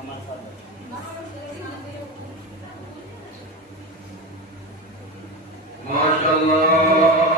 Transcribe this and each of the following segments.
ہمارے ساتھ ماشاء اللہ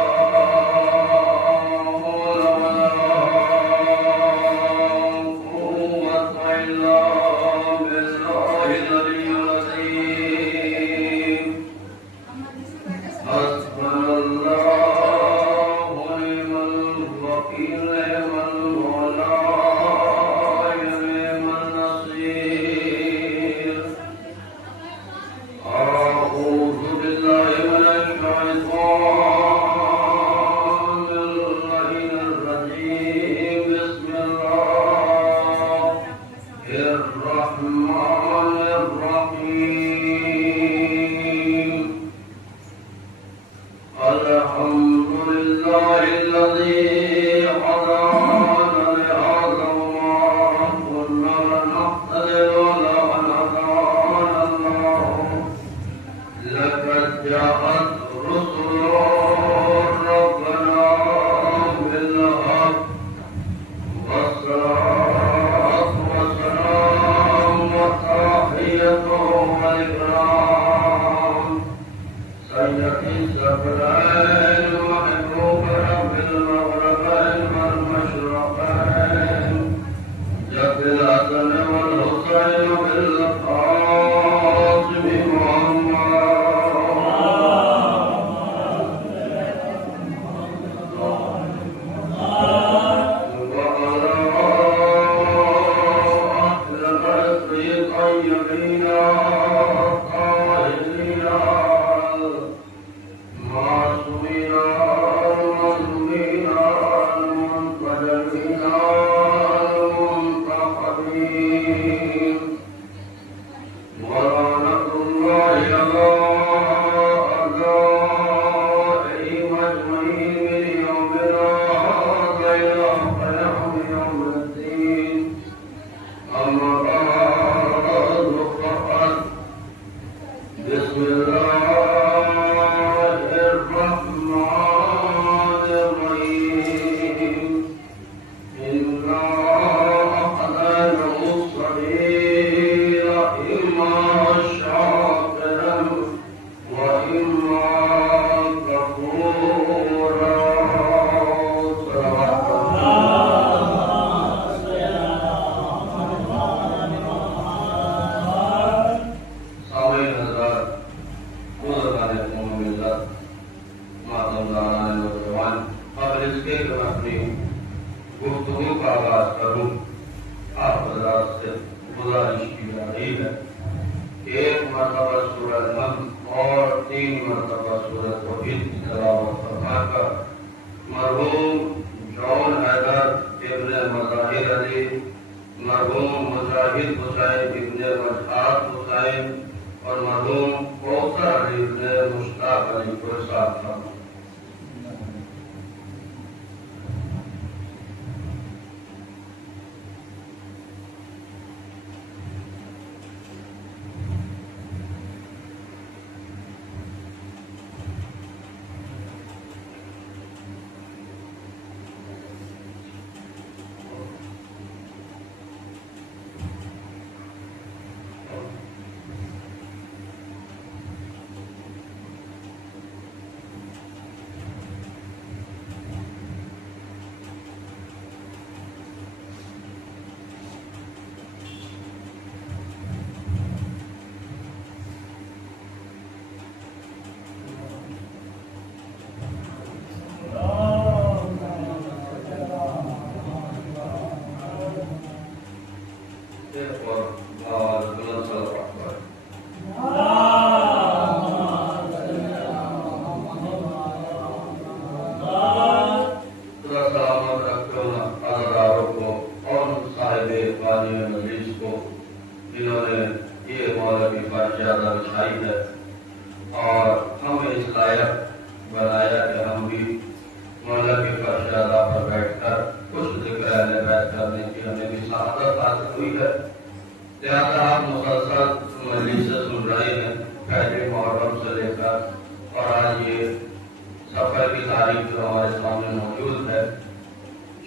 سفر کی تاریخ جو ہمارے سامنے موجود ہے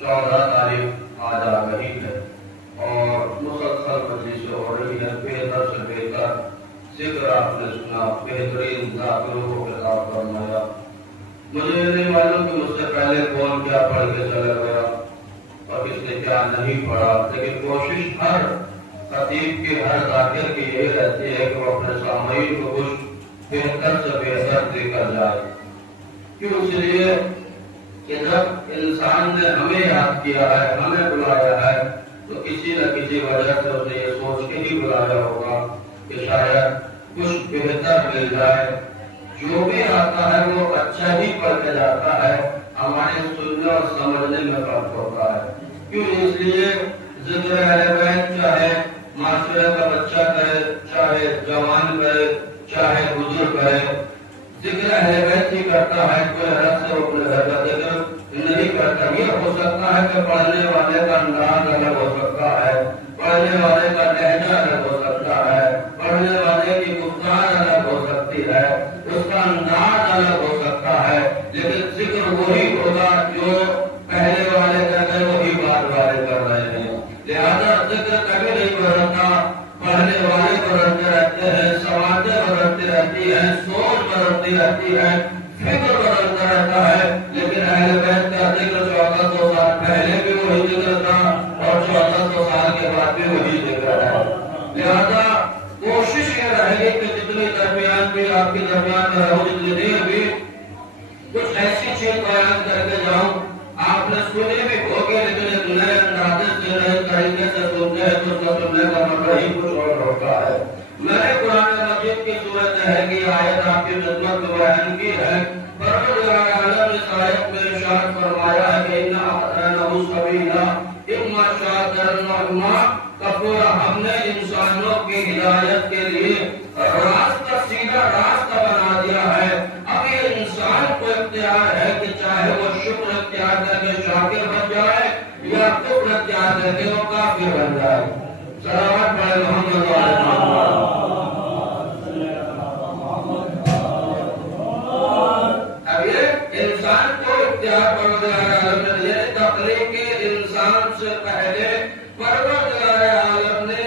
14 تاریخ آج آ رہی ہے اور مسلسل مجلسیں ہو رہی رہی ہے، بہتر سے بہتر ذکر آپ نے سنا، بہترین ذاکروں کو خطاب فرمایا۔ مجھے نہیں معلوم کہ مجھ سے پہلے کون کیا پڑھ کے چلا گیا اور کس نے کیا نہیں پڑھا، لیکن کوشش ہر خطیب کی، ہر ذاکر کی یہی رہتی ہے کہ وہ اپنے سامعین کو کچھ بہتر سے بہتر دے کر جائے۔ کیوں؟ اس لیے کہ جب انسان نے ہمیں یاد کیا ہے، ہمیں بلایا ہے، تو کسی نہ کسی وجہ سے اس نے یہ سوچ کے ہی بلایا ہوگا کہ شاید کچھ بہتر مل جائے۔ جو بھی آتا ہے وہ اچھا ہی پڑھ کے جاتا ہے، ہمارے سننے اور سمجھنے میں فرق ہوتا ہے۔ کیوں؟ اس لیے ذکر اہل بیت چاہے معاشرے کا بچہ کرے، چاہے جوان کرے، چاہے بزرگ کرے، ذکر اہل بیت ہی کرتا ہے، کوئی الگ سے اپنے گھر کا ذکر نہیں کرتا۔ یہ ہو سکتا ہے کہ پڑھنے والے کا انداز الگ ہو سکتا ہے، پڑھنے والے کا لہجہ الگ ہو سکتا ہے، پڑھنے والے کی گفتار الگ ہو سکتی ہے، اس کا انداز الگ ہو سکتا ہے، لیکن ذکر وہی ہوگا جو پہلے والے کر رہے وہی بعد والے کر رہے ہیں۔ لہذا ذکر کبھی نہیں بدلتا، پڑھنے والے بدلتے رہتے ہیں، سماعتیں بدلتی رہتی ہیں، سوچ بدلتی رہتی ہے، فکر بدلتا رہتا ہے، لیکن اہل بیت کا ذکر 1400 سال پہلے بھی وہی ذکر تھا اور 1400 سال کے بعد بھی وہی ذکر ہے۔ لہذا کوشش یہ رہے گی کہ جتنی درمیان بھی آپ کے درمیان میں رہو، جتنی دیر بھی کچھ ایسی چیز بیان کر کے جاؤں، آپ نے سنی بھی ہوگی لیکن ایک نئے اندازے سے، نئے طریقے سے سنتے ہیں تو اس کا سننے کا مطلب ہی کچھ اور ہوتا ہے۔ میں نے قرآن مجید کی سورۃ طہ کی آیت آپ کی خدمت میں بیان کی ہے۔ پروردگار عالم اس آیت میں ارشاد فرمایا ہے کہ اِنَّا أَعْطَيْنَاهُ السَّبِيلَ إِمَّا شَاكِرًا وَإِمَّا كَفُورًا۔ ہم نے انسانوں کی ہدایت کے لیے راستہ، سیدھا راستہ بنا دیا ہے۔ اب یہ انسان کو اختیار ہے کہ چاہے وہ شکر اختیار کر کے شاکر بن جائے یا کفر اختیار کر کے وہ کافر بن جائے۔ صلوات پڑھے محمد علیہ وسلم۔ اب یہ انسان کو اختیار پروردگار عالم نے دیا۔ تخلیق انسان سے پہلے پروردگار عالم نے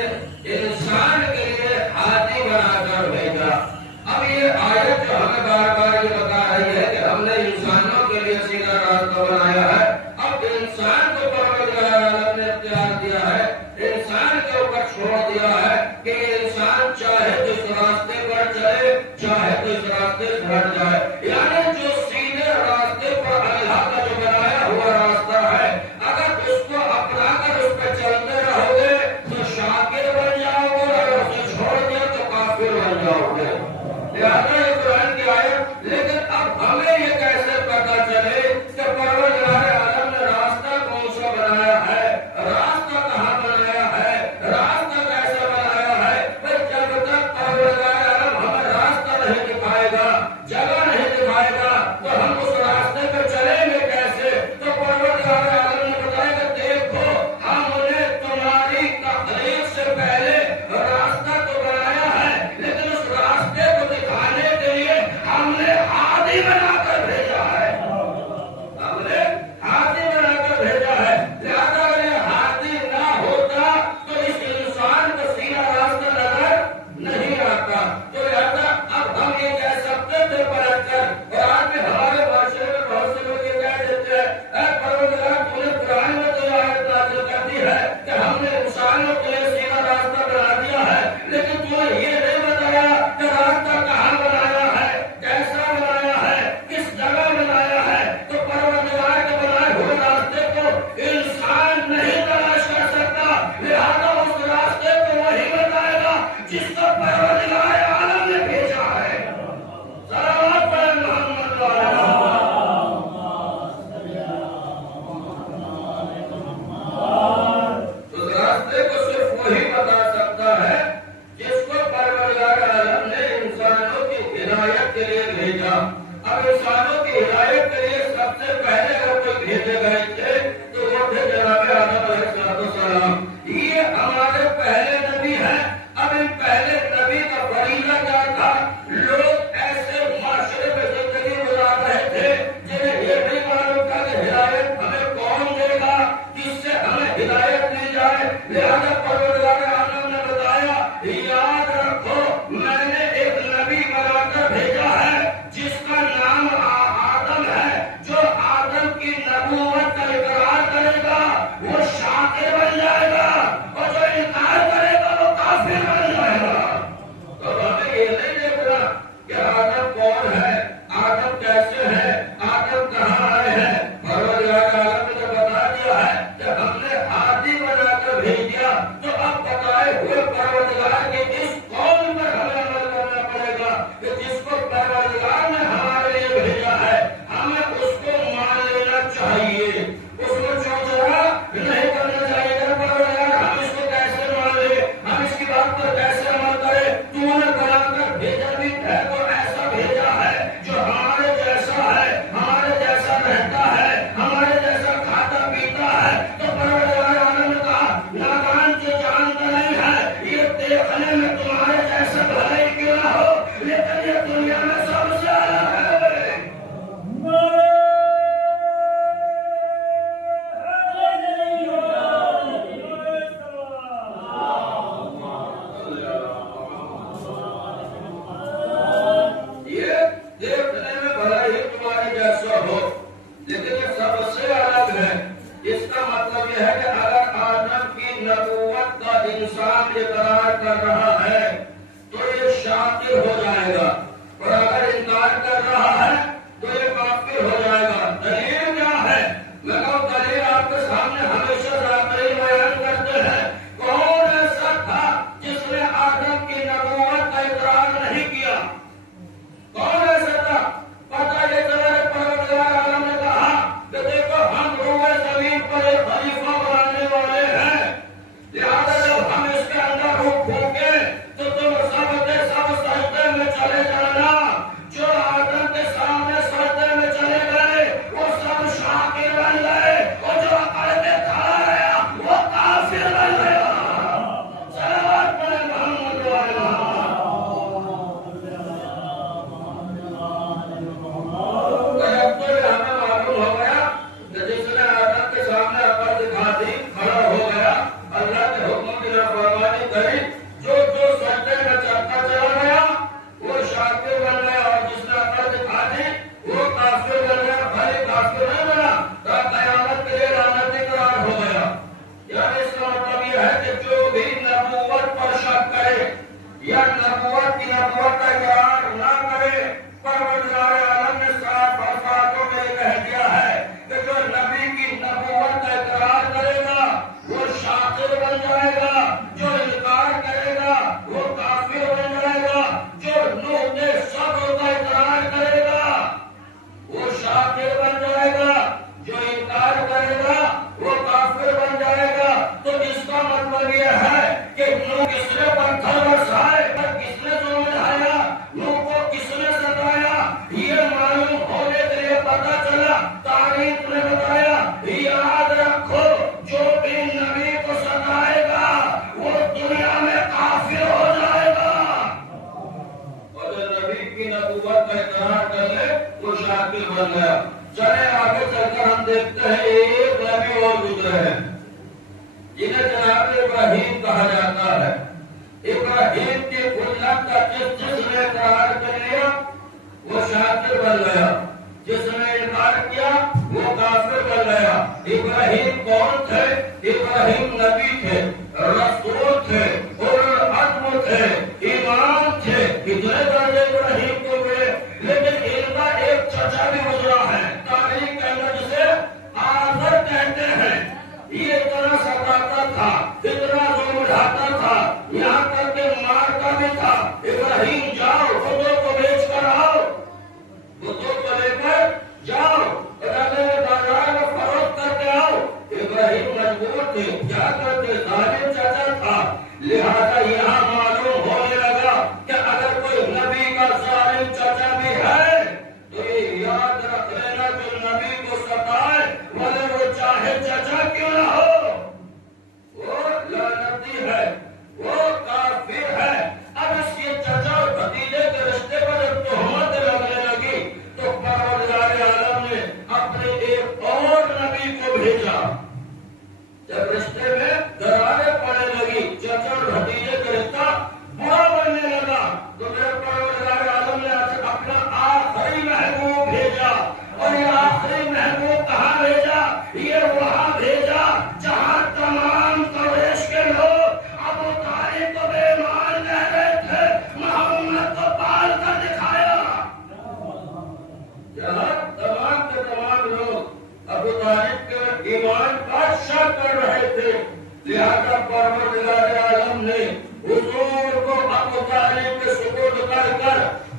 انسان کے لیے ہاتھی بنا کر بھیجا۔ اب یہ آیت جو ہمیں بار بار یہ بتا رہی ہے کہ ہم نے انسانوں کے لیے سیدھا راستہ بنایا ہے، اب انسان کو پروردگار عالم نے اختیار دیا ہے، انسان کے اوپر چھوڑ دیا ہے کہ انسان چاہے تو اس راستے پر چلے، چاہے تو اس راستے سے ہٹ جائے۔ یعنی جو سیدھے راستے پر اللہ کا جو بنایا ہوا راستہ ہے، اگر اس کو اپنا کر اس پہ چلتے رہو گے تو شاکر بن جاؤ گے، اگر اسے چھوڑ دیا تو کافر بن جاؤ گے۔ لہٰذا یہ قرآن کی آیت۔ لیکن اب ہمیں یہ کیسے پتا چلے کہ پروردگار عالم نے راستہ کون سا بنایا ہے، راستہ کہاں بنایا ہے، راستہ کیسے بنایا ہے؟ جب تک پروردگار عالم ہمیں راستہ نہیں دکھائے گا، جگہ نہیں دکھائے گا، تو ہم اس راستے پہ چلیں گے کیسے؟ تو پروردگار عالم نے بتایا کہ دیکھو ہم نے تمہاری تخلیق سے پہلے راستہ تو بنایا ہے، لیکن اس راستے کو دکھانے کے لیے ہم نے ہادی بنا کر بھیجا ہے، ہم نے ہادی بنا کر بھیجا ہے۔ لہٰذا اگر یہ ہادی نہ ہوتا تو اس انسان کو سیدھا راستہ نظر نہیں آتا۔ تو لہٰذا اب ہم یہ کہہ سکتے تھے پلٹ کر، اور آج بھی ہمارے معاشرے میں بہت سے لوگ یہ کہہ دیتے ہیں، اے پروردگار تو نے قرآن میں تو یہ آیت نازل کر دی ہے کہ ہم نے انسانوں کے لیے سیدھا راستہ بنا دیا ہے، لیکن تو نے یہ نہیں بتایا کہ راستہ کہاں بنایا ہے، کیسا بنایا ہے، کس جگہ بنایا ہے۔ تو پروردگار کے بنائے ہوئے راستے کو انسان نہیں تلاش کر سکتا، لہذا اس راستے کو وہی بتائے گا جس کو پروردگار عالم نے بھیجا ہے۔ صلوات پڑھے محمد علیہ اس راستے کو صرف وہی بتا سکتا ہے جس کو پروردگار عالم نے انسانوں کی ہدایت کے لیے بھیجا۔ اب انسانوں کی ہدایت کے لیے سب سے پہلے اگر کوئی بھیجے گئے تھے تو وہ تھے جناب آدم علیہ السلام۔ یہ ہمارے پہلے نبی ہیں۔ اب ان پہلے نبی کا فریضہ کیا تھا؟ لوگ ایسے معاشرے میں زندگی گزار رہے تھے جنہیں یہ نہیں معلوم تھا کہ ہدایت ہمیں کون دے گا، جس سے ہمیں ہدایت دی جائے۔ لہذا پروردگار عالم نے بتایا اقرار کر رہا ہے تو یہ شاکر ہو جائے گا، اور اگر انکار کر رہا ہے تو یہ کافر ہو جائے گا۔ دلیل کیا ہے؟ میں کہوں دلیل آپ کے سامنے ہمیشہ ذاکرین بیان کرتے ہیں۔ کون ایسا تھا جس نے آدم کی نبوت کا اقرار نہیں کیا؟ کون ایسا تھا؟ پتہ یہ چلا کہ پروردگار عالم نے کہا کہ دیکھو ہم روئے زمین پر ایک خلیفہ بنانے والے ہیں، لہذا جب ہم اس کے اندر روح پھونکیں تو تم سب سجدے میں چلے جانا۔ جو آدم کے سامنے سجدے میں چلے گئے وہ سب شاکر بن گئے، اور جو عقل میں کھڑا رہا وہ کافر بن گیا۔ صلوات پڑھیں محمد وعلی یا نبوت کی نبوت کا اقرار نہ کرے، پروردگار عالم نے صاف الفاظوں میں یہ کہہ دیا ہے کہ جو نبی کی نبوت کا اقرار کرے گا وہ شاکر بن جائے گا، جو انکار کرے گا وہ کافر بن جائے گا، جو نوح کے صبر کا اقرار کرے گا وہ شاکر بن جائے گا، جو انکار کرے گا وہ کافر بن جائے گا۔ تو اس کا مطلب یہ ہے کہ نوح کس نے پتھر برسائے، کس نے ظلم ڈھایا، نوح کو کس نے ستایا، یہ معلوم ہونے کے لیے پتہ چلا تاریخ نے بتایا۔ یاد رکھو جو بھی نبی کو ستائے گا وہ دنیا میں کافر ہو جائے گا، اور جو نبی کی نبوت کا اقرار کر لے وہ شاکر بن گیا۔ چلے آگے چل کر ہم دیکھتے ہیں ایک نبی اور گزرے ہیں جنہیں جناب ابراہیم کہا جاتا ہے۔ ابراہیم کی خلت کا جس نے اقرار کر لیا وہ شاکر بن گیا، جس نے انکار کیا وہ کافر بن گیا۔ ابراہیم کون تھے؟ ابراہیم نبی تھے، رسول تھے، العزم تھے، امام تھے۔ کتنے درجے ابراہیم کو ملے، لیکن ان کا ایک چچا بھی گزرا ہے، تاریخ کے اندر جسے آزر کہتے ہیں۔ یہ اتنا ستاتا تھا، اتنا ظلم ڈھاتا تھا، یہاں تک کہ مارتا بھی تھا۔ ابراہیم جاؤ خودوں کو بیچ کر آؤ، خودوں کو لے کر جاؤ، بازار میں فروخت کر کے آؤ۔ ابراہیم مجبور تھے، کیا کرتے؟ ظالم چچا تھا، لہذا یہاں معلوم ہونے لگا کہ اگر کوئی نبی کا ظالم چچا بھی ہے تو یہ یاد رکھ لینا جو نبی کو ستائے بھلے وہ چاہے چچا کیوں نہ ہو وہ لعنتی ہے، وہ کافر ہے۔ اب اس کے چچا اور بھتیجے کے رشتے پر جب تہمت لگنے لگی تو پروردگار عالم نے اپنے ایک اور نبی کو بھیجا۔ جب رشتے میں دراریں پڑنے لگی، چچا اور بھتیجے کا رشتہ برا بننے لگا، تو میرے پروردگار عالم نے اپنا آخری محبوب بھیجا، اور یہ آخری محبوب کہاں بھیجا؟ یہ وہاں بھیجا جہاں تمام قریش کے لوگ ابو طالب کو بے ایمان کہہ رہے تھے، محمد کو پال کر دکھایا۔ جہاں تمام کے تمام لوگ ابو طالب کے ایمان پر شک کر رہے تھے، لہذا پروردگار عالم نے حضور کو ابو طالب کے سپرد کر کر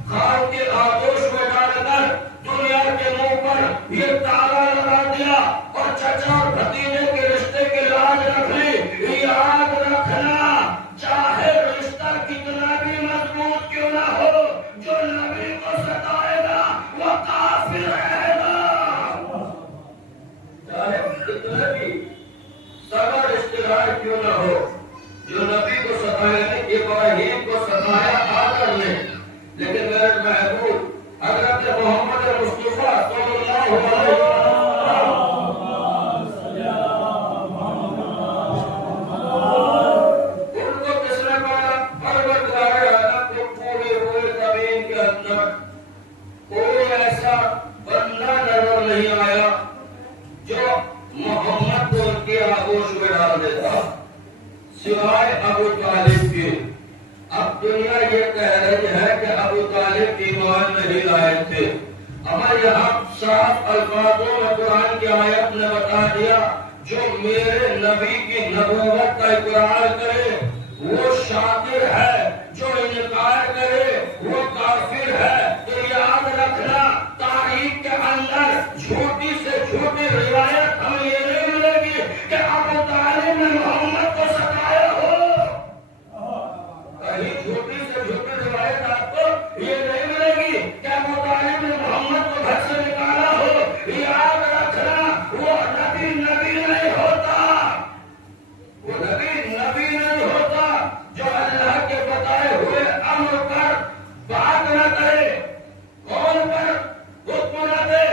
خاک کے آغوش میں ڈال کر دنیا کے منہ پر یہ تالا لگا دیا، اور چچا اور بھتیجے کے رشتے کی لاج رکھ لی۔ یاد رکھنا چاہے رشتہ کتنا بھی مضبوط کیوں نہ ہو، جو نبی کو ستائے گا وہ کافر رہے گا، چاہے کتنا بھی سگا رشتے دار کیوں نہ ہو۔ جو نبی کو ستائے گا صاف الفاظوں میں قرآن کی آیت نے بتا دیا جو میرے نبی کی نبوت کا اقرار کرے وہ شاکر ہے، جو انکار کرے وہ کافر ہے۔ تو یاد رکھنا تاریخ کے اندر جھوٹی سے جھوٹی روایت ہمیں یہ نہیں ملے گی کہ ابو طالب نے محمد کو ستایا ہو۔ کہیں جھوٹی سے جھوٹی روایت آپ کو یہ نہیں ملے گی کہ ابو طالب نے محمد کو گھر سے نکالا ہو۔ یاد رکھنا وہ نبی نہیں ہوتا، وہ نبی نہیں ہوتا جو اللہ کے بتائے ہوئے امر پر بات نہ کرے، قول پر حکم نہ دے۔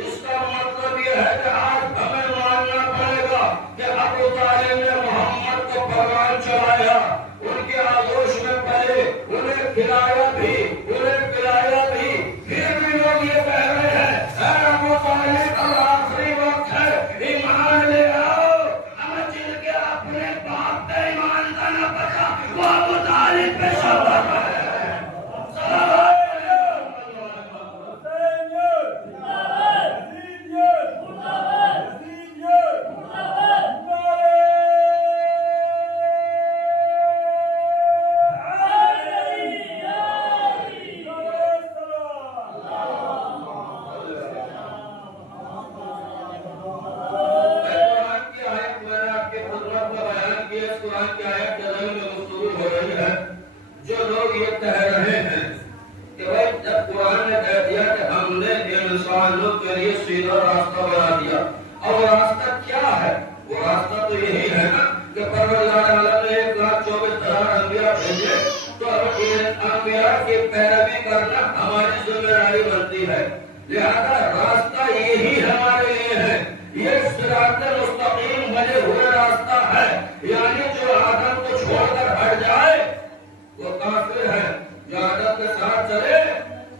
اس کا مطلب یہ ہے کہ آج ہمیں ماننا پڑے گا کہ ابو طالب نے محمد کو فرمان چلایا، ان کے آغوش میں پلے، انہیں کھلایا بھی، انہیں پلایا بھی، پھر بھی لوگ یہ کہہ رہے ہیں اے ابو طالب اب آخری وقت ہے، ایمان لے آؤ۔ ہمیں جن کے اپنے باپ پہ ایمان کا نہ پتا وہ ابو طالب پہ شبہ ہے۔ لہذا راستہ یہی ہمارے لیے ہے، یہ صراط مستقیم بنے ہوئے راستہ ہے، یعنی جو آدم کو چھوڑ کر ہٹ جائے وہ کافر ہے، جو آدم کے ساتھ چلے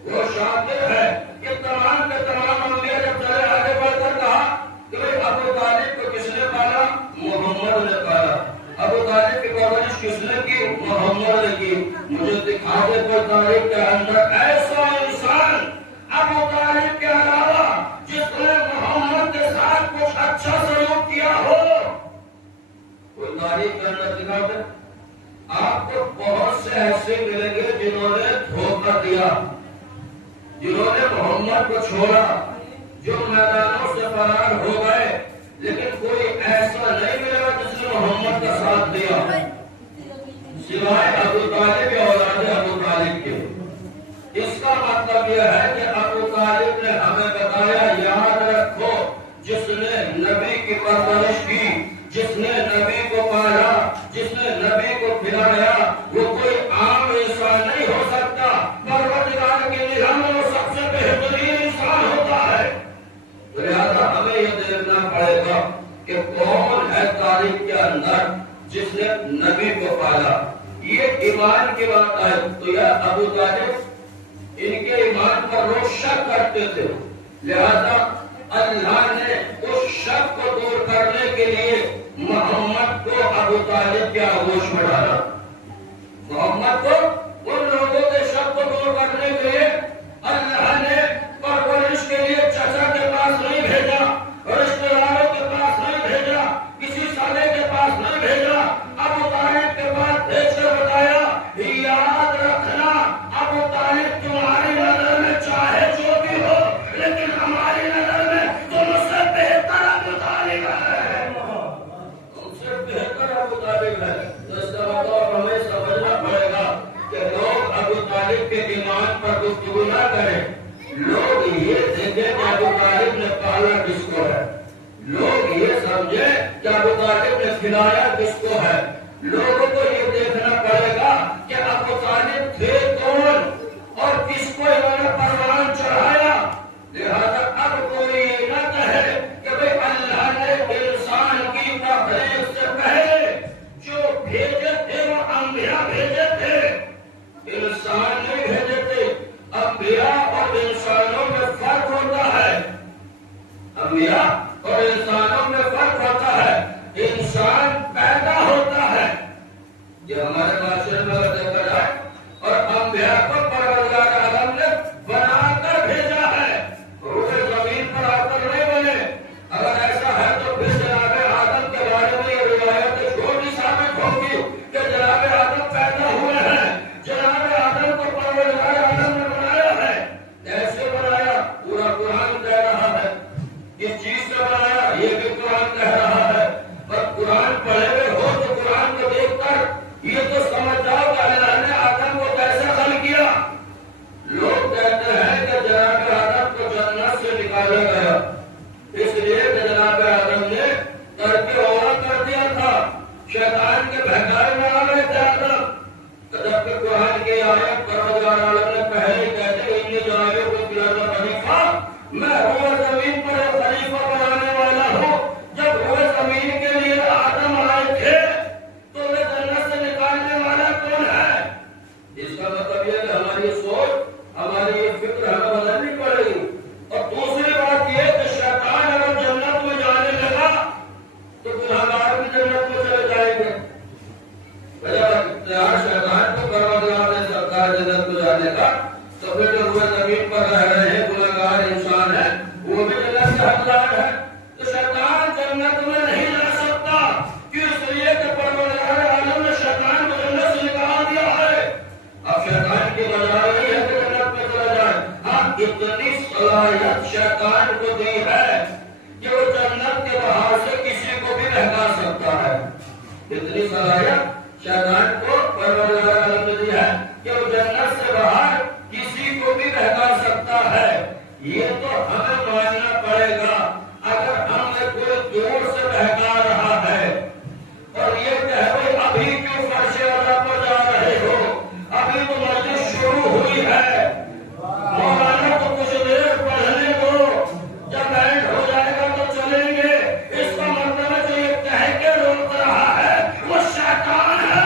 وہ شاکر ہے۔ یہ تمام کے تمام انبیاء جب چلے آگے بڑھ کر کہا کہ ابو طالب کو کس نے پالا؟ محمد نے پالا۔ ابو طالب کی پرورش کس نے کی؟ محمد نے کی۔ مجھے دکھا دے کوئی تاریخ کے اندر ایسا انسان ابو طالب کے علاوہ جس نے محمد کے ساتھ کچھ اچھا سلوک کیا ہو، کوئی تاریخ کے اندر دکھا دے۔ آپ کو بہت سے ایسے ملیں گے جنہوں نے دھوکہ دیا، جنہوں نے محمد کو چھوڑا، جو میدانوں سے فرار ہو گئے، لیکن کوئی ایسا نہیں ملے گا جس نے محمد کا ساتھ دیا سوائے ابو طالب یا اولاد ابو طالب کے۔ اس کا مطلب یہ ہے کہ ابو طالب نے ہمیں بتایا یاد رکھو جس نے نبی کی پرورش کی، جس نے نبی کو پالا، جس نے نبی کو کھلایا، وہ کوئی عام انسان نہیں ہو سکتا، پروردگار کی نگاہ میں وہ سب سے بہترین انسان ہوتا ہے۔ لہذا ہمیں یہ دیکھنا پڑے گا کہ کون ہے تاریخ کے اندر جس نے نبی کو پالا۔ یہ ایمان کی بات ہے تو یہ ابو طالب ان کے ایمان پر لوگ شک کرتے تھے، لہذا اللہ نے اس شک کو دور کرنے کے لیے محمد کو ابو طالب کے آغوش میں ڈالا۔ محمد کو ان لوگوں کے شک کو دور کرنے کے لیے اللہ نے پرورش کے لیے چچا کے پاس نہیں بھیجا، رشتے داروں کے پاس نہیں بھیجا، کسی سالے کے پاس نہیں بھیجا، ابو طالب کے پاس بھیج کر بتایا یاد رکھنا ابو طالب تمہاری نظر میں چاہے جو بھی ہو لیکن ہماری نظر میں تم سے بہتر ابو طالب ہے، تم سے بہتر ابو طالب ہے۔ تو اس کا مطلب ہمیں سمجھنا پڑے گا کہ لوگ ابو طالب کے ایمان پر گفتگو نہ کریں، لوگ یہ دیکھیں کہ ابو طالب نے پالا کس کو ہے، لوگ یہ سمجھیں کہ ابو طالب نے کھلایا کس کو ہے۔ لوگوں کو یہ دیکھنا پڑے گا کہ ابو طالب تھے کون اور کس کو انہوں نے پروان چڑھایا۔ لہذا اب کوئی یہ نہ کہے کہ بھئی اللہ نے انسان کی تخلیق سے پہلے جو بھیجے تھے وہ انبیاء بھیجے تھے، انسان نہیں بھیجے تھے۔ انبیاء اور انسانوں میں فرق ہوتا ہے، انبیاء اور انسانوں میں فرق ہوتا ہے۔ انسان پیدا ہوتا ہے، یہ ہمارے معاشرے میں اگر دیکھا جائے، اور انبیاء کو پروردگار عالم نے بنا کر بھیجا ہے، روح زمین صلاحیت شیطان کو دی ہے کہ وہ جنت کے باہر سے کسی کو بھی بہکا سکتا ہے. اتنی صلاحیت شیطان کو پروردگار عالم نے دی ہے کہ وہ جنت سے باہر کسی کو بھی بہکا سکتا ہے. یہ تو ہمیں ماننا پڑے گا. اگر ہم نے کوئی دور سے بہکا رہا ہے اور یہ کہو ابھی کیوں فرش اعلیٰ پر جا رہے ہو، ابھی تو مجلس شروع ہوئی ہے، مولانا کو کچھ دیر پڑھنے دو، جب اینڈ ہو جائے گا تو چلیں گے. اس کا مطلب ہے جو یہ کہہ کے روک رہا ہے وہ شیطان ہے.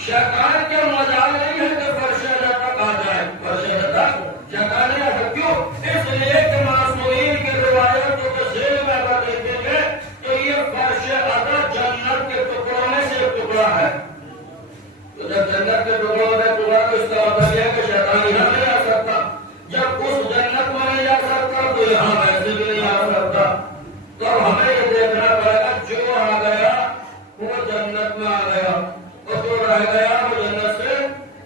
شیطان کے مجال نہیں ہے کہ فرش اعلیٰ تک آ جائے. فرش اعلیٰ تک شیطان نہیں آتا. کیوں؟ اس لیے کہ معصومین کی روایت کو ذہن میں اگر دیکھیں گے تو یہ فرش اعلیٰ جنت کے ٹکڑوں میں سے ایک ٹکڑا ہے. تو جب جنت کے ٹکڑوں میں ٹکڑا تو اس کا مطلب یہ ہے کہ شیطان یہاں نہیں آ سکتا. جب اس جنت میں نہیں آ سکتا تو یہاں ویسے بھی نہیں آ سکتا. تو ہمیں یہ دیکھنا پڑے گا جو آ گیا وہ جنت میں آ گیا اور جو رہ گیا وہ جنت سے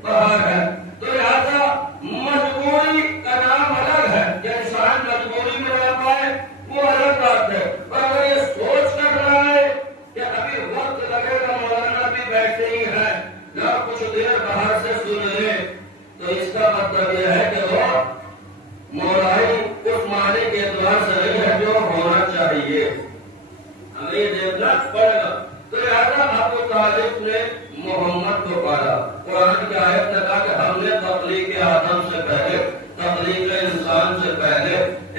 باہر ہے. تو لہٰذا مجبوری کا نام الگ ہے کہ انسان مجبوری میں رہ پائے وہ الگ بات ہے. اور اگر یہ سوچ کر رہا ہے کہ ابھی وقت لگے گا، مولانا بھی بیٹھے ہی ہیں، نہ کچھ دیر باہر سے سن لے، تو اس کا مطلب یہ ہے کہ وہ مولائی اس معنی کے اعتبار سے نہیں ہے جو ہونا چاہیے. ہمیں یہ دیکھنا پڑے گا. تو لہٰذا ابو طالب نے محمد کو پالا. قرآن کی آیت نے کہا کہ ہم نے تخلیق آدم سے پہلے، تخلیق انسان سے پہلے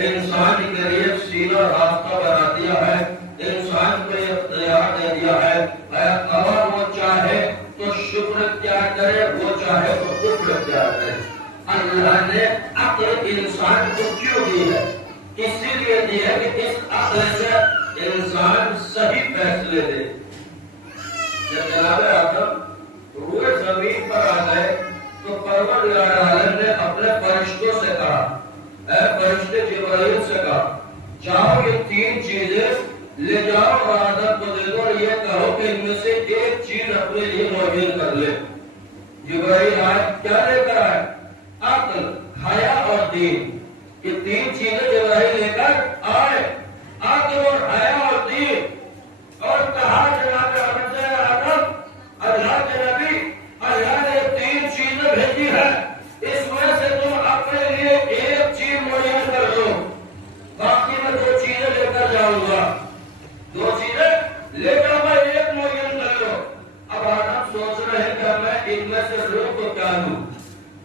انسان کے لیے سیدھا راستہ بنا دیا ہے، انسان کو یہ اختیار دے دیا ہے. اگر وہ چاہے تو شکر اختیار کرے، وہ چاہے تو کفر اختیار کرے. اللہ نے عقل انسان کو کیوں دی ہے؟ اسی لیے دی ہے کہ اس عقل سے انسان صحیح فیصلے دے. جب جناب آدم روئے زمین پر آ گئے تو پروردگار عالم نے اپنے فرشتوں سے کہا، اے فرشتے جبرائیل سے کہا، جاؤ یہ 3 چیزیں لے جاؤ اور آدم کو دے دو اور یہ کہو کہ ان میں سے ایک چیز اپنے لیے معین کر لے. جبرائیل آئے، کیا لے کر آئے؟ عقل، حیا اور دین. یہ 3 چیزیں جبرائیل لے کر آئے، عقل اور حیا اور دین. اور کہا جناب آدم سے، آدم اللہ کے نبی، اللہ نے 3 چیزیں بھیجی ہے، اس میں سے تم اپنے لیے ایک چیز معین کر دو، باقی میں 2 چیزیں لے کر جاؤں گا. 2 چیزیں لے کر میں ایک معین کر لو. اب آدم سوچ رہے ہیں کہ میں ان میں سے لوں تو کیا لوں؟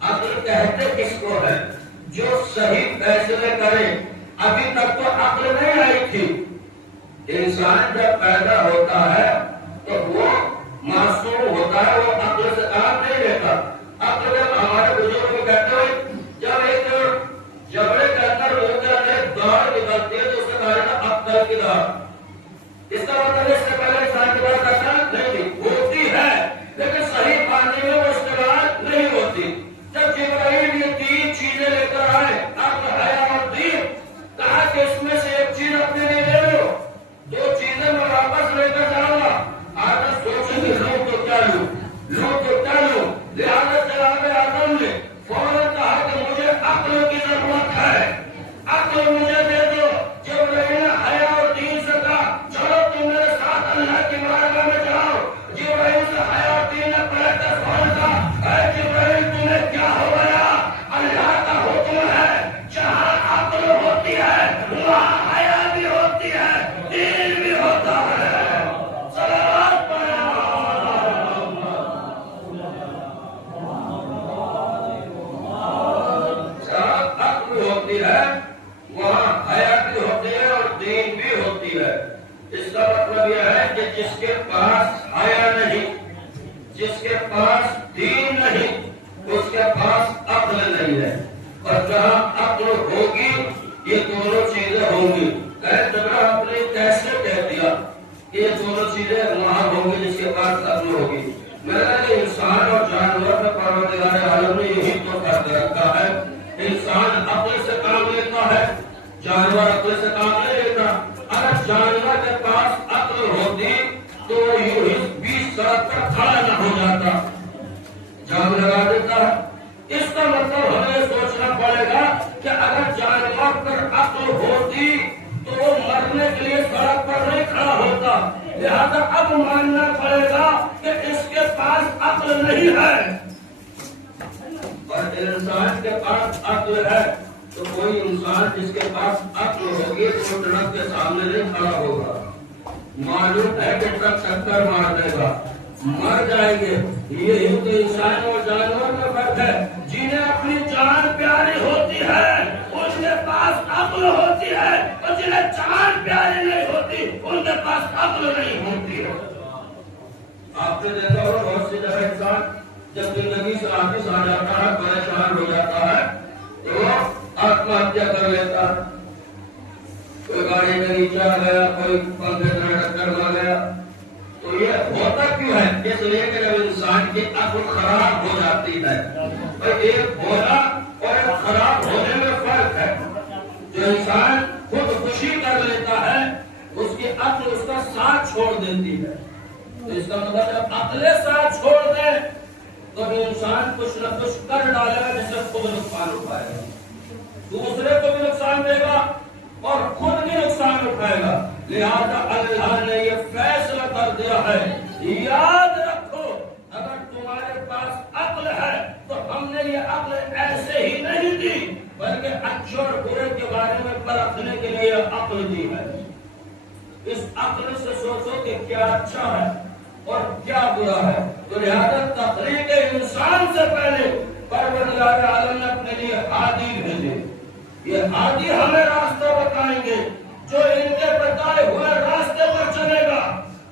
عقل کہتے کس کو ہے؟ جو صحیح فیصلے کرے. ابھی تک تو عقل نہیں آئی تھی. انسان جب پیدا ہوتا ہے تو وہ معصوم ہوتا ہے، وہ عقل سے کام نہیں لیتا. عقل جب ہمارے بزرگ کہتے ہیں جب ایک جبڑے کے اندر داڑھ نکلتی ہے تو اس سے کہا جاتا ہے عقل کی داڑھ. اس کا مطلب اس سے پہلے انسان کی داڑھ کیسا نہیں ہوتی ہے، لیکن صحیح پانی میں وہ استعمال نہیں ہوتی. جب جبرائیل یہ 3 چیزیں لے کر آئے، عقل، حیا اور دین، کہا کہ اس میں سے ایک چیز اپنے لیے لے لو، 2 چیزیں میں واپس لے کر جاؤں گا. آدم سوچیں گے لوں تو کیا لوں، لوں تو کیا لوں. لہٰذا جناب آدم نے فوراً کہا کہ مجھے عقل کی ضرورت ہے، عقل مجھے دے دو. جبرائیل نے حیا اور دین سے کہا چلو تم میرے ساتھ اللہ کی بارگاہ میں جاؤ. جبرائیل سے حیا اور دین نے پلٹ کر فوراً کہا، اے جبرائیل تمہیں کیا ہو گیا؟ اللہ کا حکم ہے جہاں عقل ہوتی ہے وہاں حیا بھی ہوتی ہے، دین بھی ہوتا ہے. صلوات پڑھیں. جہاں عقل ہوتی ہے وہاں حیا بھی ہوتی ہے اور دین بھی ہوتی ہے. اس کا مطلب یہ ہے کہ جس کے پاس حیا نہیں، جس کے پاس دین نہیں، اس کے پاس عقل نہیں ہے. اور جہاں عقل ہوگی یہ دونوں چیزیں ہوں گی. آپ نے کیسے کہہ دیا کہ یہ دونوں چیزیں وہاں ہوں گی جس کے پاس عقل ہوگی؟ میں نے انسان اور جانور میں پروردگار کر کھڑا نہ ہو جاتا، جان لگا دیتا ہے۔ اس کا مطلب ہمیں سوچنا پڑے گا کہ اگر جانور پر عقل ہوتی تو وہ مرنے کے لیے سڑک پر نہیں کھڑا ہوتا، لہذا اب ماننا پڑے گا کہ اس کے پاس عقل نہیں ہے۔ اور انسان کے پاس عقل ہے تو کوئی انسان جس کے پاس عقل ہوگی تو ٹرک کے سامنے نہیں کھڑا ہوگا۔ معلوم ہے کہ ٹرک ٹکر مار دے گا، مر جائیں گے۔ یہی تو انسان اور جانور میں فرق ہے۔ جنہیں اپنی جان پیاری ہوتی ہے ان کے پاس عقل ہوتی ہے، اور جنہیں جان پیاری نہیں ہوتی ان کے پاس عقل نہیں ہوتی ہے۔ آپ نے دیکھا ہوگا بہت سی جگہ انسان جب زندگی سے واپس آ جاتا ہے، پریشان ہو جاتا ہے تو وہ آتما ہتیا کر لیتا ہے۔ کوئی گاڑی کے نیچے آ گیا، کوئی پنکھے سے ٹکر مار گیا۔ تو یہ ہوتا کیوں ہے؟ اس لیے کہ جب انسان کی عقل خراب ہو جاتی ہے، ایک ہونا اور ایک خراب ہونے میں فرق ہے۔ جو انسان خود خوشی کر لیتا ہے اس کی عقل اس کا ساتھ چھوڑ دیتی ہے۔ تو اس کا مطلب جب عقل ساتھ چھوڑ دے تو انسان کچھ نہ کچھ کر ڈالے گا جس سے خود نقصان اٹھائے گا، دوسرے کو بھی نقصان دے گا اور خود بھی نقصان اٹھائے گا۔ لہذا اللہ نے یہ فیصلہ کر دیا ہے، یاد رکھو اگر تمہارے پاس عقل ہے تو ہم نے یہ عقل ایسے ہی نہیں دی بلکہ اچھے اور برے کے بارے میں پرکھنے کے لیے عقل دی ہے۔ اس عقل سے سوچو کہ کیا اچھا ہے اور کیا برا ہے۔ تو لہذا تخلیق انسان سے پہلے پروردگار عالم نے اپنے لیے ہادی بھیجے۔ یہ ہادی ہمیں راستہ بتائیں گے، جو ان کے بتائے ہوئے راستے پر چلے گا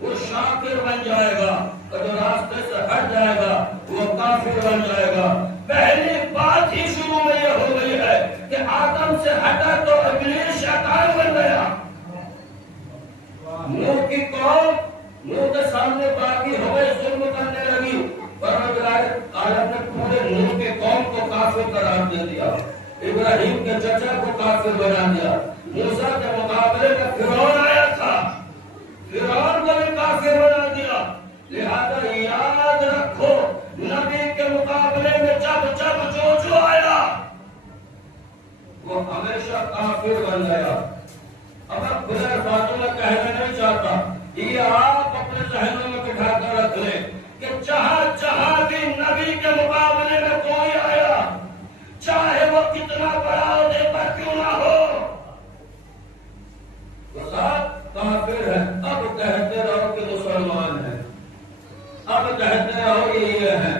وہ شاکر بن جائے گا، اور جو راستے سے ہٹ جائے گا وہ کافر بن جائے گا۔ پہلی بات ہی شروع میں یہ ہو گئی ہے کہ آدم سے ہٹا تو ابلیس شیطان بن گیا۔ نوح کی قوم نوح کے سامنے باقی ہو گئے، ظلم کرنے لگی، پروردگار عالم نے پورے نوح کے قوم کو کافر قرار دے دیا، ابراہیم کے چچا کو کافر بنا دیا۔ موسیٰ کے مقابلے میں فرعون آیا تھا، فرعون کو بھی کافر بنا دیا۔ لہذا یاد رکھو نبی کے مقابلے میں جب جو آیا وہ ہمیشہ کافر بن گیا۔ اب کھلے الفاظوں میں کہنا نہیں چاہتا، یہ آپ اپنے ذہنوں میں بٹھا کر رکھ لیں کہ جہاں بھی نبی کے مقابلے میں کوئی آیا، چاہے وہ کتنا بڑا عہدے پر کیوں نہ ہو، وہ سب کافر ہے۔ اب کہتے رہو کہ مسلمان ہے، اب کہتے رہو کہ یہ ہے،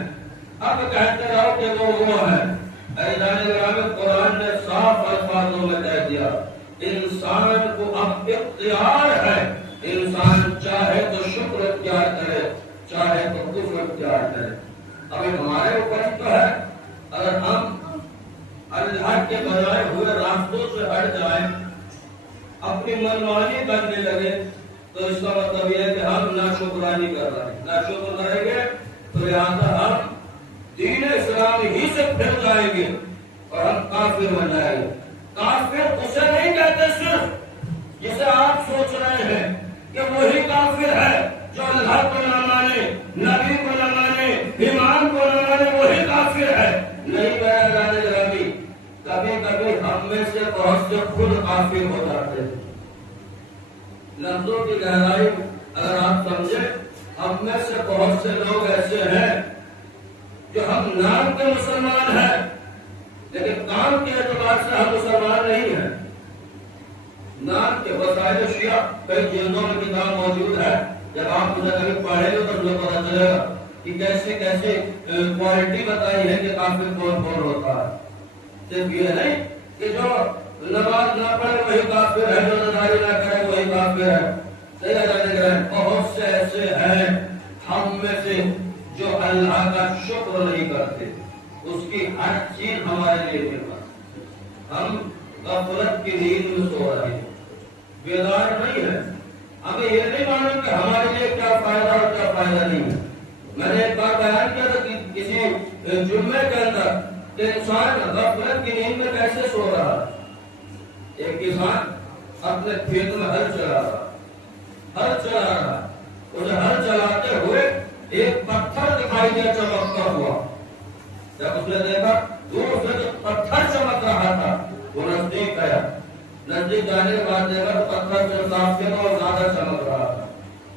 اب کہتے رہو کہ وہ ہے۔ عزیزان گرامی، قرآن نے صاف الفاظوں میں کہہ دیا انسان کو اب اختیار ہے، انسان چاہے تو شکر اختیار کرے، چاہے تو کفر اختیار کرے۔ ابھی ہمارے اوپر تو ہے، اگر ہم اللہ کے بجائے ہوئے راستوں سے ہٹ جائیں، اپنی منمانی کرنے لگے، تو اس کا مطلب یہ ہے کہ ہم ناشکرانی کر رہے ہیں۔ ناشکر کریں گے تو لہٰذا ہم دین اسلام ہی سے پھر جائیں گے اور ہم کافر بن جائیں گے۔ کافر اسے نہیں کہتے صرف جسے آپ سوچ رہے ہیں کہ وہی کافر ہے جو اللہ کو نہ مانے، نبی کو نہ مانے، ایمان کو نہ مانے، وہی کافر ہے۔ نہیں میرا جانے گرامی، کبھی کبھی ہم میں سے بہت سے خود کافر ہو جاتے ہیں۔ لفظوں کی گہرائی اگر آپ سمجھیں، ہم میں سے بہت سے لوگ ایسے ہیں جو ہم نام کے مسلمان ہیں لیکن کام کے اعتبار سے ہم مسلمان نہیں ہیں۔ نام کے وسائل شیعہ کئی جلدوں میں کتاب موجود ہے، جب آپ مجھے کبھی پڑھیں گے تو مجھے پتا چلے گا کہ کیسے کیسے کوالٹی بتائی ہے کہ کافر کون کون ہوتا ہے۔ صرف یہ نہیں کہ جو نماز نہ پڑھے وہی کافر ہے، جو نظاری نہ کرے وہی کافر ہے۔ صحیح جانے گئے بہت سے ایسے ہیں ہم میں سے جو اللہ کا شکر نہیں کرتے، اس کی ہر چیز ہمارے لیے نعمت، ہم غفلت کی نیند میں سو رہے ہیں، بیدار نہیں ہے، ہمیں یہ نہیں معلوم کہ ہمارے لیے کیا فائدہ اور کیا فائدہ نہیں ہے۔ میں نے ایک بار بیان کیا تھا کہ کسی جمعے کے اندر کہ انسان غفلت کی نیند میں کیسے سو رہا ہے۔ ایک کسان اپنے کھیت میں ہل چلا رہا، اسے ہل چلاتے ہوئے ایک دکھائی دیا چمکتا ہوا. جب اس نے دیکھا دور سے جو پتھر چمک رہا تھا وہ نزدیک گیا. نزدیک جانے کے بعد دیکھا تو پتھر سے صاف سے اور زیادہ چمک رہا تھا.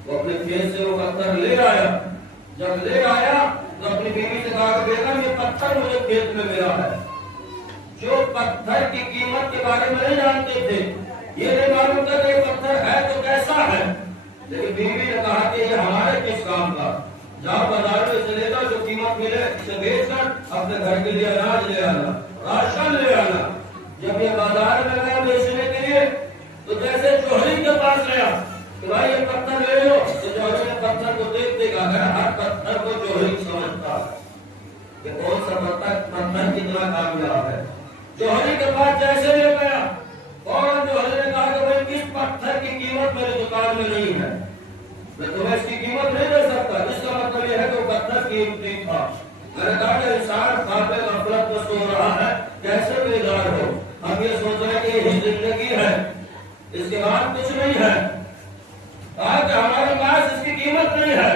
وہ اپنے کھیت سے وہ پتھر لے آیا. جب لے آیا تو اپنی بیوی سے کہا کہ بیگم یہ پتھر مجھے کھیت میں ملا ہے. جو پتھر کی قیمت کے بارے میں نہیں جانتے تھے, یہ نہیں معلوم تھا کہ یہ پتھر ہے تو کیسا ہے, لیکن بیوی نے کہا کہ یہ ہمارے کس کام کا, جاؤ بازار میں سے لے جاؤ, جو قیمت ملے اسے بیچ کر اپنے گھر کے لیے اناج لے آنا, راشن لے آنا. جب یہ بازار میں گیا بیچنے کے لیے تو جیسے جوہری کے پاس گیا کہ بھائی یہ پتھر لے لو, تو جوہری نے پتھر کو دیکھتے گا, ہر پتھر کو جوہری سمجھتا ہے کہ کون سا پتھر کتنا کامیاب ہے. جوہری کے پاس جیسے لے گیا فوراً جوہری نے کہا کہ بھائی کس پتھر کی قیمت میری دکان میں نہیں ہے, میں تمہیں اس کی قیمت نہیں دے سکتا. جس کا مطلب یہ ہے کہ وہ پتھر قیمتی تھا. میں نے کہا کہ انسان خواب غفلت میں سو رہا ہے, کیسے بیدار ہو. ہم یہ سوچ رہے ہیں کہ یہی زندگی ہے, اس کے بعد کچھ نہیں ہے. کہا کہ ہمارے پاس اس کی قیمت نہیں ہے,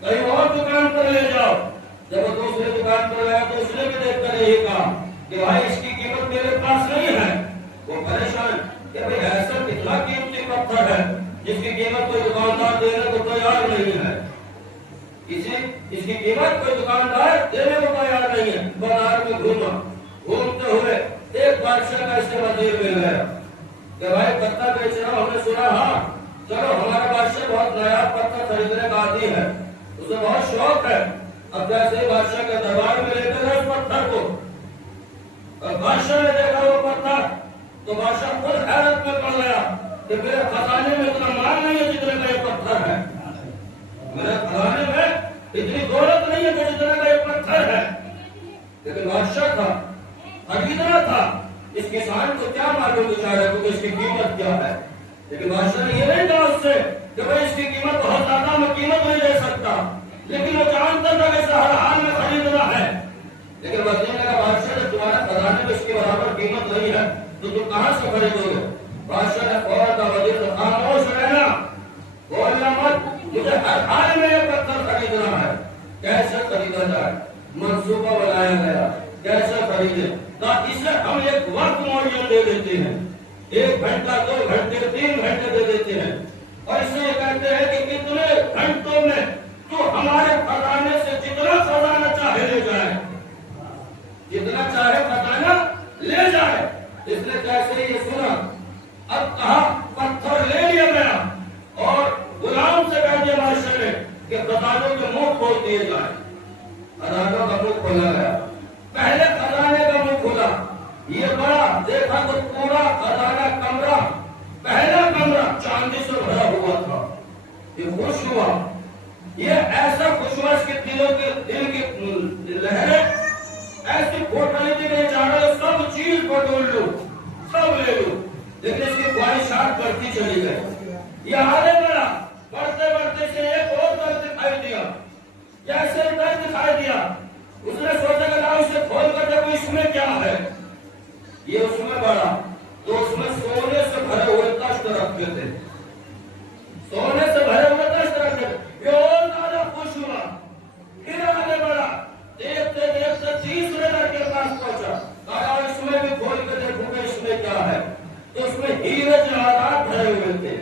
کہیں اور دکان پر لے جاؤ. جب وہ دوسرے دکان پر گیا تو اس نے بھی دیکھ کر یہی کہا کہ بھائی اس کی قیمت میرے پاس نہیں ہے. وہ پریشان کہ بھائی ایسا کتنا قیمتی پتھر ہے جس کی قیمت کوئی دکاندار دینے کو تیار نہیں ہے. اس کی قیمت کوئی دکاندار دینے کو تیار نہیں ہے. بازار میں گھومتے ہوئے ایک بادشاہ کا اس سے وزیر مل گیا کہ بھائی پتھر بیچ رہا ہوں, ہم نے سنا, ہاں چلو ہمارا بادشاہ بہت نیا پتھر خریدنے کا عادی ہے, اسے بہت شوق ہے. اب جیسے ہی بادشاہ کے دربار میں لیتے گئے اس پتھر کو, بادشاہ نے دیکھا وہ پتھر تو بادشاہ خود حیرت میں پڑ گیا کہ میرے خزانے میں اتنا مال نہیں ہے جتنے کا یہ پتھر ہے, میرے خزانے میں اتنی دولت نہیں ہے کہ جتنے کا یہ پتھر ہے. لیکن بادشاہ تھا, خریدنا تھا, اس کسان کو کیا معلوم بیچارے کو اس کی قیمت کیا ہے. لیکن بادشاہ نے یہ نہیں کہا اس سے کہ بھائی اس کی قیمت بہت زیادہ, میں قیمت نہیں دے سکتا, لیکن وہ جانتا تھا کہ ہر حال میں خریدنا ہے. لیکن وزیر نے کہا بادشاہ نے تمہارے خزانے میں اس کی برابر قیمت نہیں ہے تو تم کہاں سے خریدو گے. بادشاہ نے فوراً کہا وزیر سے خاموش رہنا, بولنا مت, مجھے ہر حال میں یہ پتھر خریدنا ہے. کیسے خریدا جائے, منصوبہ بنایا گیا, کیسے خریدے. اسے ہم ایک وقت معین دے دیتے ہیں, 1 گھنٹہ 2 گھنٹے 3 گھنٹے دے دیتے ہیں, اور اسے یہ کہتے ہیں کہ کتنے گھنٹوں میں تو ہمارے خزانے سے جتنا خزانہ چاہے لے جائے, جتنا چاہے خزانہ لے جائے. اس نے کیسے یہ سنا, اب کہا پتھر لے لیا گیا اور غلام سے کہہ دیا بادشاہ نے کہ خزانوں کے منہ کھول دیے جائیں. خزانوں کا منہ کھولا گیا. پہلے خزانے کا منہ کھلا, یہ بڑا دیکھا تو پورا خزانہ کمرہ, پہلا کمرہ چاندی سے بھرا ہوا تھا. یہ خوش ہوا, یہ ایسا خوش ہوا اس کے دل کی لہریں ایسی پھوٹ رہی تھی کہ چاہ رہے سب چیز بٹول لو, سب لے لو. لیکن اس کی خواہشات بڑھتی چلی گئی. یہ آگے بڑھا, بڑھتے بڑھتے سے ایک اور درد دکھائی دیا, جیسے درد دکھائی دیا اس نے سوچا کہ لاؤ اسے کھول کر دیکھو اس میں کیا ہے. یہ اس میں بڑھا تو اس میں سونے سے بھرے ہوئے تخت رکھتے تھے, سونے سے بھرے ہوئے تخت رکھتے تھے. یہ اور زیادہ خوش ہوا, پھر آگے بڑھا, دیکھتے دیکھتے تیسرے در کے پاس پہنچا, کہا اس میں بھی کھول کے دیکھو کہ اس میں کیا ہے. تو اس میں ہیرے جواہرات بھرے ہوئے تھے.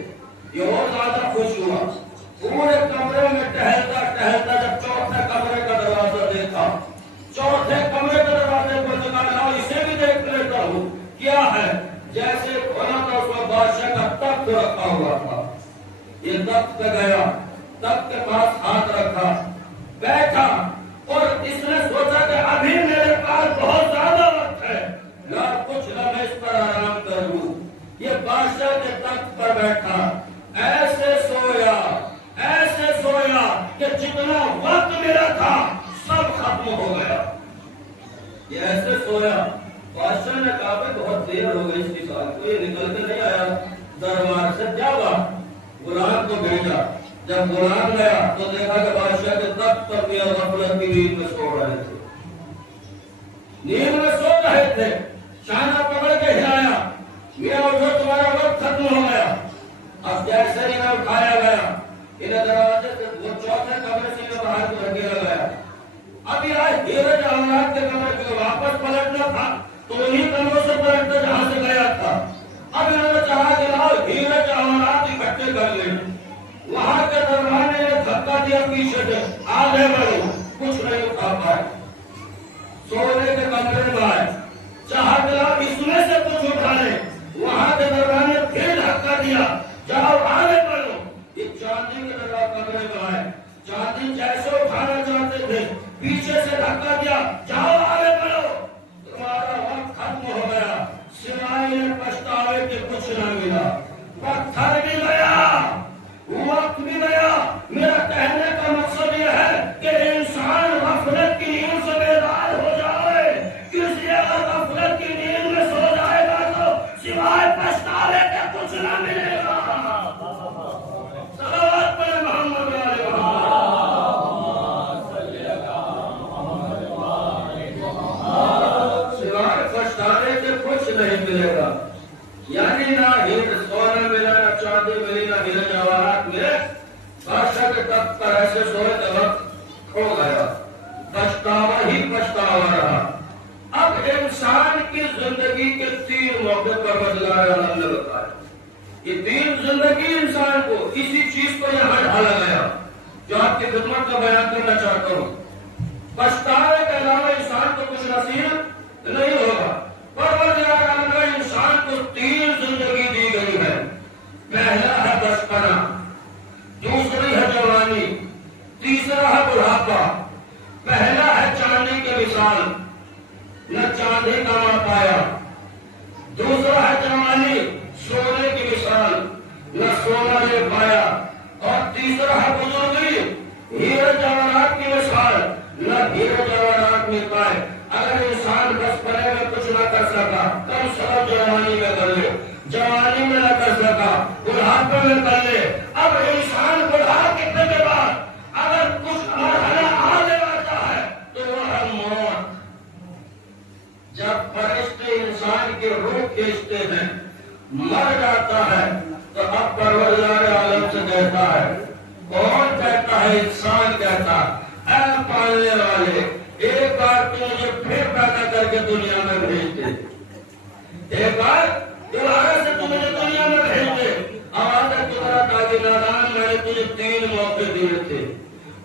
یہ اور زیادہ خوش ہوا. پورے کمرے میں ٹہلتا ٹہلتا جب چوتھے کمرے کا دروازہ دیکھا, چوتھے کمرے کے دروازے پر نکالا, اسے بھی دیکھ لیتا ہوں کیا ہے. جیسے کھولا تھا اس میں بادشاہ کا تخت رکھا ہوا تھا. یہ تخت پہ گیا, تخت کے پاس ہاتھ رکھا, بیٹھا, اور اس نے سوچا کہ ابھی میرے پاس بہت زیادہ وقت ہے, کچھ لمحے اس پر آرام کر لوں. یہ بادشاہ کے تخت پر بیٹھا, ایسے سویا کہ جتنا وقت میرا تھا سب ختم ہو گیا. یہ ایسے سویا. بادشاہ نے کہا کہ بہت دیر ہو گئی اس کی سال کو, یہ نکل کے نہیں آیا دربار سے. کیا بات, غلام کو بھیجا. جب غلام گیا تو دیکھا کہ بادشاہ کے تخت پر میاں غفلت کی نیند میں سو رہے تھے, نیند میں سو رہے تھے. شانہ پکڑ کے ہلایا, میاں اٹھو تمہارا وقت ختم ہو گیا. اب جیسے ہی انہیں اٹھایا گیا, انہیں دروازے سے وہ چوتھے کمرے سے باہر کو دھکیلا گیا. کے کمرے کو واپس پلٹنا تھا تو انہیں کمروں سے پلٹنا جہاں سے گیا تھا. اب انہوں نے چاہا کہ لاؤ ہیرے جواہرات اکٹھے کر لیں. وہاں کے دربانے نے دھکا دیا پیچھے سے, آگے بڑھو, کچھ نہیں اٹھا پائے. سونے کے کمرے میں آئے, چاہا کہ لاؤ اس میں سے کچھ اٹھا لیں. وہاں کے دربانے نے پھر دھکا دیا, جاؤ آگے بڑھو. یہ چاندی کے دربار کمرے میں آئے, چاندی جیسے اٹھانا چاہتے تھے پیچھے سے دھکا دیا, جاؤ آگے بڑھو. تمہارا وقت ختم ہو گیا, سوائے پچھتاوے کے کچھ نہ ملا. پتھر بھی گیا, وقت بھی گیا. میرا کہنے کا مقصد یہ ہے کہ انسان غفلت کی نیند سے بیدار ہو جائے. کسی اگر غفلت کی نیند میں سو جائے گا تو سوائے پچھتاوے کے کچھ نہ ملے گا. صلوات پڑھیں محمد علیہ سوائے پچھتاوے کے کچھ نہیں ملے گا. یعنی نہ سونا ملا, نہ چاندی ملی, نہ ہیرے جواہرات ملے. بادشاہ کے تخت پر ایسے سوئے کہ وقت کھو گیا, پچھتاوا ہی پچھتاوا رہا. اب انسان کی زندگی کے 3 موقع پر بدلا ہے اللہ نے بتایا. یہ 3 زندگی انسان کو اسی چیز کو یہاں ڈالا گیا جو آپ کی خدمت کا بیان کرنا چاہتا ہوں. پچھتاوے کے علاوہ انسان کو کچھ نصیب نہیں ہوگا. پروردگار عالم نے انسان کو 3 زندگی دی گئی ہے. پہلا ہے بچپنا, دوسری ہے جوانی, تیسرا ہے بڑھاپا. پہلا ہے چاندی کے مثال, نہ چاندی کما پایا. دوسرا ہے جوانی, سونے کی مثال, نہ سونا لے پایا. اور تیسرا ہے بزرگی, ہیرے جواہرات کی مثال, نہ ہیرے جواہرات مل پائے. اگر انسان بچپنے میں کچھ نہ کر سکا, کم سے کم جوانی میں کر لے. جوانی میں نہ کر سکا, بڑھاپے میں کر لے. اب انسان بڑھا کتنے کے بعد اگر کچھ مرحلہ آگے آتا ہے تو وہ ہے موت. جب فرشتے انسان کی روح کھینچتے ہیں, مر جاتا ہے, تو اب پروردگار عالم سے کہتا ہے, کون کہتا ہے؟ انسان کہتا, اے پالنے والے, ایک بار تو مجھے پھر پیدا کر کے دنیا میں بھیج دے. ایک بار دوبارہ سے تو مجھے دنیا میں بھیج دے. آواز ہے تمہارا تاکہ نادان, میں نے تجھے 3 موقع دیے تھے.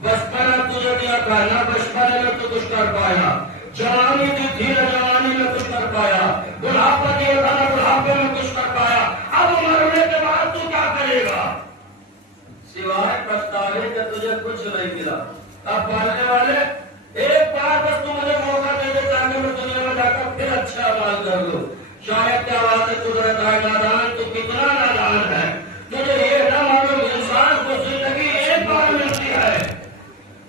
بچپنا تجھے دیا تھا, نہ بچپنے میں تو کچھ کر پایا. جوانی دی تھی, نہ جوانی میں کچھ کر پایا. بڑھاپا دیا تھا, نہ بڑھاپے میں کچھ کر پایا. اب مرنے کے بعد تو کیا کرے گا؟ سوائے پچھتاوے کے تجھے کچھ نہیں ملا. اب پالنے والے, ایک بار بس تم مجھے موقع دے دے تاکہ میں دنیا میں جا کر پھر اچھا عمل کر لوں. شاید کیا بات ہے, تجھے رہتا ہے نادان, تو کتنا نادان ہے. تجھے یہ نہ معلوم انسان کو زندگی ایک بار ملتی ہے,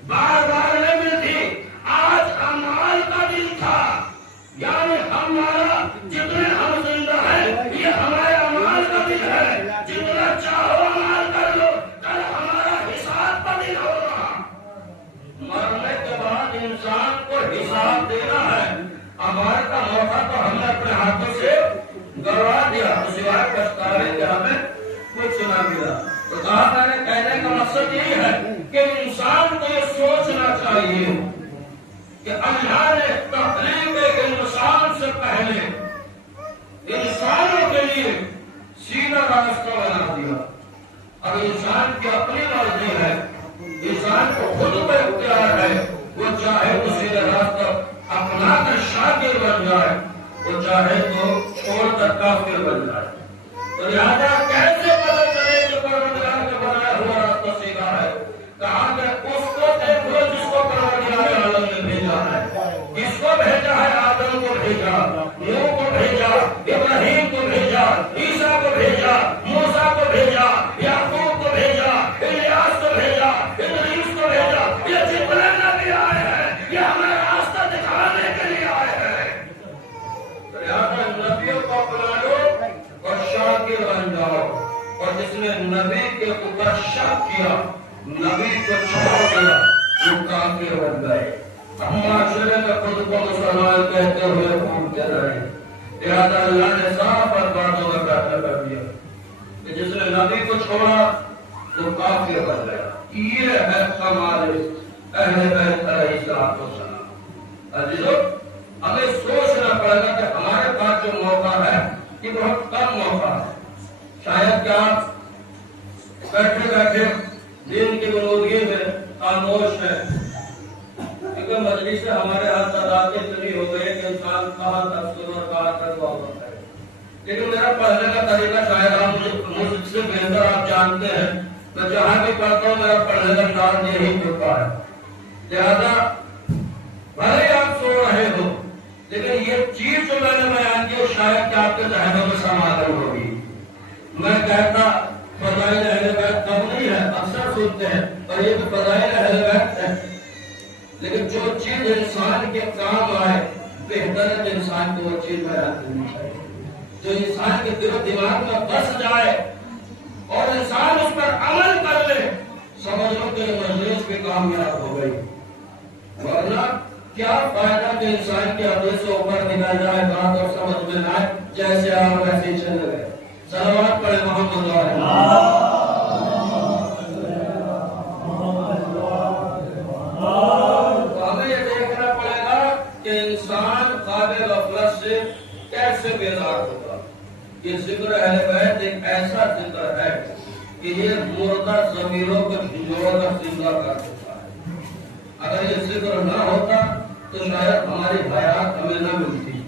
بار بار نہیں ملتی. آج اعمال کا دن تھا, یعنی ہمارا جتنے ہم زندہ ہیں یہ ہمارے اعمال کا دن ہے. جتنا چاہو اعمال کر لو, کل ہمارا حساب کا دن ہوگا. مرنے کے بعد انسان کو حساب دینا ہے. ہمارے کا موقع تو ہم نے اپنے ہاتھوں سے گروا دیا, تو سوائے پچھتاوے کے ہمیں کچھ نہ ملا. تو کہا میں نے کہنے کا مقصد یہ ہے کہ انسان کو یہ سوچنا چاہیے کہ اللہ نے تخلیق انسان سے پہلے انسانوں کے لیے سیدھا راستہ بنا دیا. اور انسان کی اپنی مرضی ہے, انسان کو خود پہ اختیار ہے. وہ چاہے تو سیدھا راستہ اپنا کر شاکر بن جائے, وہ چاہے تو چھوڑ کر کافر بن جائے. تو لہٰذا کیسے پتہ چلے کہ پروردگار کا بنایا ہوا راستہ سیدھا ہے؟ کہا کہ اس کو دیکھو جس کو پروردگار عالم نے بھیجا ہے. کس کو بھیجا ہے؟ آدم کو بھیجا, نوح کو بھیجا, ابراہیم کو بھیجا, عیسیٰ کو بھیجا, موسیٰ کو بھیجا, یعقوب کو بھیجا, الیاس کو بھیجا, ادریس کو بھیجا. یہ جتنے نبی آئے ہیں یہ ہمیں راستہ دکھانے کے لیے آئے ہیں. لہٰذا نبیوں کو اپنا لو اور شاکر بن جاؤ. اور جس نے نبی کے اوپر شک کیا, نبی کو چھوڑ دیا, وہ کافر بن گئے. ہم معاشرے میں خود کو مسلمان کہتے ہوئے گھومتے رہے. لہٰذا اللہ نے صاف الفاظوں میں فیصلہ کر دیا کہ جس نے نبی کو چھوڑا وہ کافر بن گیا. یہ ہے کمال اہل بیت علیہ السلام. عزیزو, ہمیں سوچنا پڑے گا کہ ہمارے پاس جو موقع ہے یہ بہت کم موقع ہے. شاید کیا بیٹھے بیٹھے دین کی بلندی میں خاموش ہے، کیونکہ مجلس سے ہمارے ہاتھ تعداد اتنی ہو گئی کہ انسان کہاں تک سن اور کہاں تک واپس ہے. لیکن میرا پڑھنے کا طریقہ شاید آپ مجھ سے بہتر آپ جانتے ہیں. میں جہاں بھی پڑھتا ہوں میرا پڑھنے کا انداز یہی ہوتا ہے. لہذا بھلے آپ سو رہے ہو لیکن یہ چیز جو میں نے بیان کی شاید کہ آپ کے ذہنوں میں سماعت ہوگی. میں کہتا فضائل اہل بیت کم نہیں ہے، اکثر سنتے ہیں اور یہ تو فضائل اہل بیت ہے، لیکن جو چیز انسان کے کام آئے بہتر ہے کہ انسان کو وہ چیز بیان کرنی چاہیے جو انسان کے دل و دماغ میں بس جائے اور انسان اس پر عمل کر لے. سمجھ لو کہ مجلس بھی کامیاب ہو گئی. ورنہ کیا فائدہ کہ انسان کے عقل سے اوپر نکل جائے بات اور سمجھ میں نہ آئے جیسے آپ ویسے ہی چلے گئے. صلوات پڑھے محمد تو ہمیں یہ دیکھنا پڑے گا کہ انسان قابل غفلت سے کیسے بیدار ہوگا. یہ ذکر اہل بیت ایک ایسا ذکر ہے کہ یہ مردہ ضمیروں کو جھنجھوڑ کر زندہ کر دیتا ہے. اگر یہ ذکر نہ ہوتا تو شاید ہماری حیات ہمیں نہ ملتی،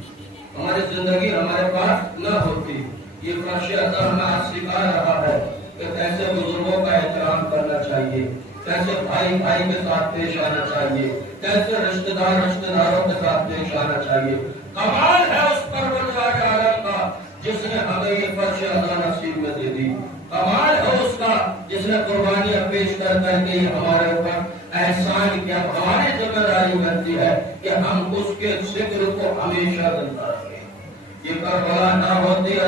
ہماری زندگی ہمارے پاس نہ ہوتی. یہ فرش عطا ہمیں سکھا رہا ہے کہ کیسے بزرگوں کا احترام کرنا چاہیے، کیسے بھائی بھائی کے ساتھ پیش آنا چاہیے، کیسے رشتہ دار رشتہ داروں کے ساتھ پیش آنا چاہیے. کمال ہے اس پروردگار عالم کا جس نے ہمیں یہ فرش عطا نصیب میں دے دی. کمال ہے اس کا جس نے قربانیاں پیش کر کر کے ہمارے اوپر احسان کیا. ہماری ذمہ داری بنتی ہے کہ ہم اس کے ذکر کو ہمیشہ زندہ رکھیں. یہ کربلا نہ ہوتی